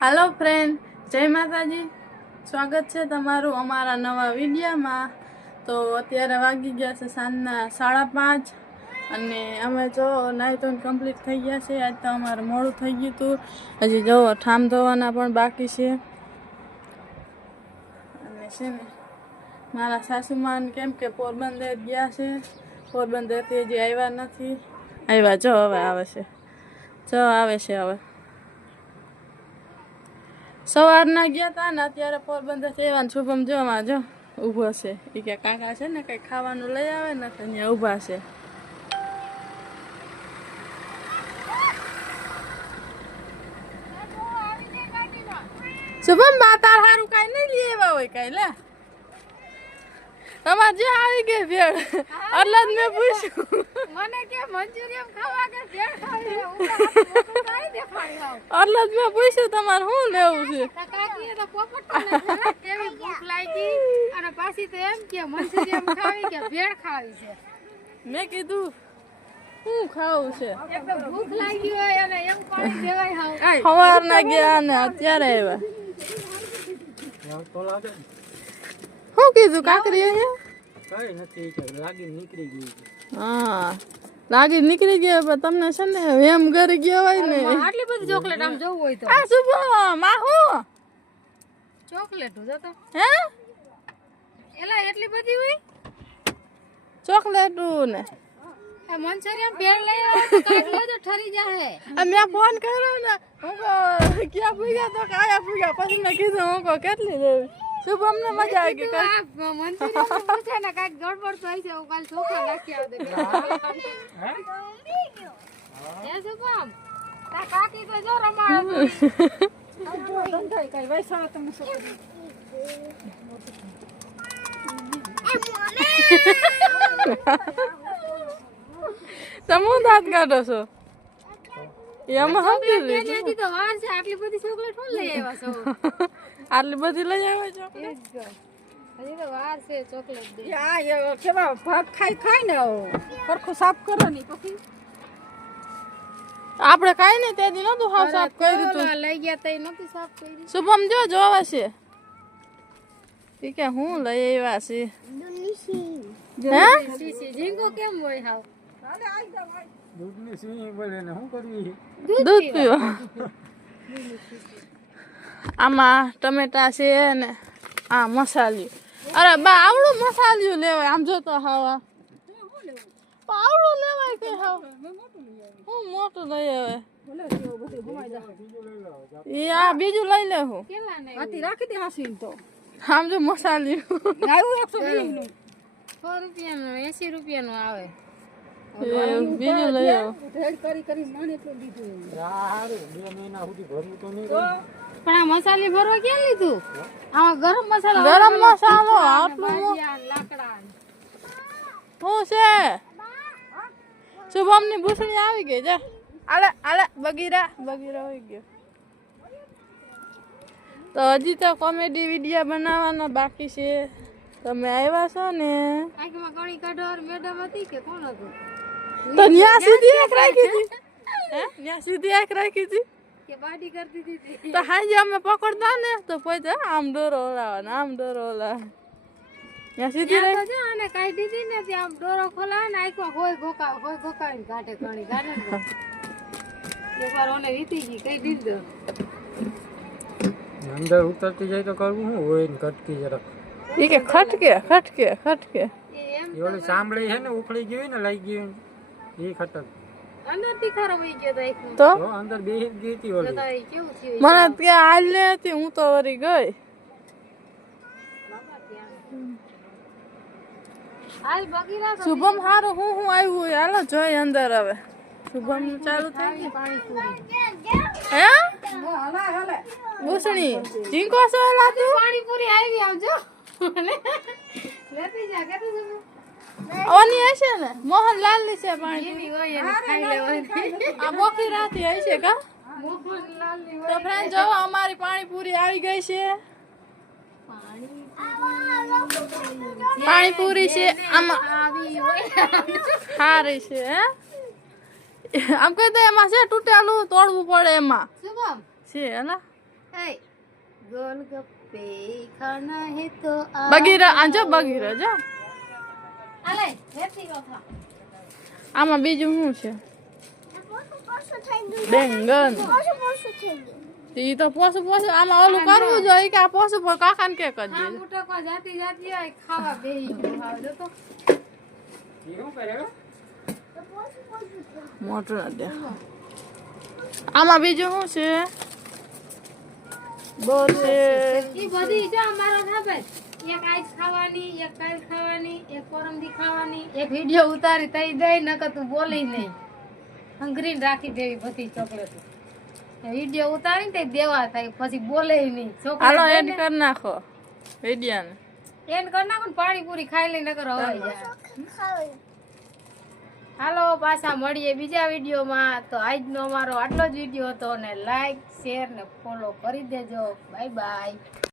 હાલો friend, જય માતાજી. સ્વાગત છે તમારું અમારા નવા વિડીયોમાં. તો અત્યારે વાગી ગયા છે સાંજના 5:30 અને અમે જો નાહી ધોઈને કમ્પ્લીટ થઈ ગયા છે. આજ તો અમારે મોડું થઈ ગયું હતું. હજી જો ઠામ ધોવાના પણ બાકી છે. અને છે ને મારા સાસુમાન કેમ કે પોરબંદર ગયા છે, પોરબંદરથી હજી આવ્યા નથી. આવ્યા જો હવે આવે છે, જો આવે છે હવે. સવારના ગયા હતા ને અત્યારે પોરબંદર સેવાનું શુભમ જોવામાં જો ઊભો છે. એ કે કાકા છે ને કંઈ ખાવાનું લઈ આવે ને તો અહીંયા ઊભા છે. શુભમ બા તાર સારું કાંઈ નહીં લઈ આવ્યા હોય કાંઈ લે. તમારે જે આવી ગઈ ભેળ એટલે જ મેં પૂછ્યું મને કે મંચુરિયન ખાવા કે ભેળ ખાવી એટલે જ મેં પૂછ્યું તમારે શું લેવું છે. કાકીએ તો પોપટ કેવી ભૂખ લાગી અને પાછી તો એમ કે મંચુરિયન ખાવી કે ભેળ ખાવી છે. મેં કીધું શું ખાવું છે. એકદમ ભૂખ લાગી હોય અને એમ પાણી દેવાય હાવ. સવારના ગયા ને અત્યારે આવ્યા. શું કીધું કાકરી અહીંયા? કઈ નથી લાગી નીકળી ગઈ. હા લાગી નીકળી ગયા પણ તમને છે ને એમ કરી ગયા હોય ને. આટલી બધી ચોકલેટ આમ જોવું હોય તો આ શુભ માં હું ચોકલેટ જોતો હે એલા એટલી બધી હોય. ચોકલેટું ને આ મંચુરિયન ભેળ લઈ આવે તો કાંઈક લો તો ઠરી જાહે. મેં ફોન કર્યો ને હું કહો ક્યાં પૂગ્યા તો કાયા પૂગ્યા પછી મેં કીધું હું કહો કેટલી લેવી. શુભમ ને મજા આવી ગઈ. આ મંચુરિયન પૂછે ને કાંઈક ગડબડ તો હશે. હું કાલ ચોખા નાખી આવદે. હે શુભમ તા કાકી તો જો રમાડે. કઈ વૈસાવા તમે છોકરી તમે દાંત કાઢો છો એમાં સમજી લીધું. હજી તો વાર છે. આટલી બધી ચોકલેટ હું લઈ આવ્યા છો? આટલી બધી લઈ આવે છો. હજી તો વાર છે ચોકલેટ દે. કેવા ભાગ ખાઈ ને સરખું સાફ કરો ને પછી આપણે કાંઈ નહીં તે દી નતું હાવ સાફ કર્યું હતું. ઓલા લઈ ગયા તઈ નહોતી સાફ કરી. શુભમ જો જોવા છે ઈ કે હું લઈ આવ્યા છે. હે શીશી ઝીંગો કેમ હોય હાવ? દૂધની સિંહ બોલે ને શું કરવી? દૂધ પીવા. આમાં ટમેટા છે ને આ મસાલિયું. અરે બા આવડું મસાલિયું લેવાય આમ જો તો હાવા આવડું લેવાય કે હાવ હું મોટું લઈ આવે. એ આ બીજું લઈ લે હું કેલા ને હાથી રાખી દે હાસી તો આમ જો મસાલિયું આવ્યું 120 નું 100 રૂપિયાનું 80 રૂપિયાનું આવે. બીજું લઈ આવો. ઢેર કરી મને એટલું દીધું સારું 2 મહિના સુધી ભરવું તો નહીં. પણ આ મસાલે ભરવા ક્યાં લીધું? આમાં ગરમ મસાલો ગરમ મસાલો આટલું ભાજીયા, લાકડા શું છે. શુભમ ની ભૂસણી આવી ગઈ છે. આલે આલે બગીરા હોઈ ગયો. તો હજી તો કોમેડી વિડીયો બનાવવાના બાકી છે. તમે આવ્યા છો ને આંખમાં કણી કાઢવા મેડમ હતી કે કોણ હતું? તો ન્યા સીધી આંખ રાખી હતી. હે ન્યા સીધી આંખ રાખી હતી કે બાડી કરતી હતી. તો હાજે અમે પકડતા ને તો પોતે આમ ડોરો ઓલાવા આમ ડોરો ઓલા ન્યા સીધી ત્યાં રાખી. તો જો આને કાઢી દીધી ને ત્યાં ડોરો ખોલાવે ને આંખમાં હોય ગોકાવીને કાઢે કણી કાઢે ને એકવાર ઓલે વીતી ગઈ કઈ દીધું. અંદર ઉતરતી જાય તો કરવું શું હોય ને કટકી જરાક. ઈ કે ખટકે એ એમ એ ઓલી સાંભળી છે ને ઉખડી ગઈ ને લઈ ગઈ એ ખટક અંદરથી ખરાબ થઈ ગયો તો આંખમાં. તો તો અંદર બેહી ગઈ હતી ઓલી. તો એ કેવું થયું? મને ત્યાં હાલે હતી હું તો વળી ગઈ. હાલ બગીરા તો શુભમ હારું હું આવ્યું હોય હાલો જોઈ અંદર હવે. શુભમ નું ચાલુ થઈ ખાવી પાણીપુરી. હે ભૂસણી જીંકો છો લાતું પાણીપુરી આવી આવજો. લેતી જા કેટલું છે? ઓની હશે ને મોહનલાલ ની છે પાણી. એની હોય એને ખાઈ લેવાની. આ બોકી રાતી હશે કા. મોહનલાલની તો હોય. ફ્રેન્ડ જો અમારી પાણીપુરી આવી ગઈ છે. પાણીપુરી છે આમાં આવી હોય. સારી છે. હે આમ કહી દે એમાં છે તૂટેલું તોડવું પડે એમાં શુભમ છે હેલા એ गोलगप्पे खाना है तो બગીરા આજો બગીરા જો આલે હેપી વખા આમાં બીજું શું છે બેંગન ઈ તો પોસું આમાં ઓલું કરવું જોઈએ કે આ પોસું પર કાકાને કે કરજે આ મુટકો જાતી જાતી આય ખાવા બેહી ગયો જો તો શું કરે મોટું નથી આમાં બીજું શું છે બોલ છે ઈ બધી જો અમારો થાપે એક આજ ખાવાની એક કાલ ખાવાની એક પરમદી ખાવાની એક વિડિયો ઉતારી તઈ દે નકર તું બોલી નહીં હંગરીને રાખી દેવી બધી ચોકલેટ વિડિયો ઉતારીને તે દેવા થાય પછી બોલે નહીં હાલો છોકરા એડ કરી નાખો વિડિયાને એન કર નાખો ને પાણીપુરી ખાઈ લઈ નકર હવાઈ જાય હાલો પાછા મળીએ બીજા વિડીયોમાં તો આજનો અમારો આટલો જ વિડીયો હતો અને લાઈક શેર ને ફોલો કરી દેજો બાય બાય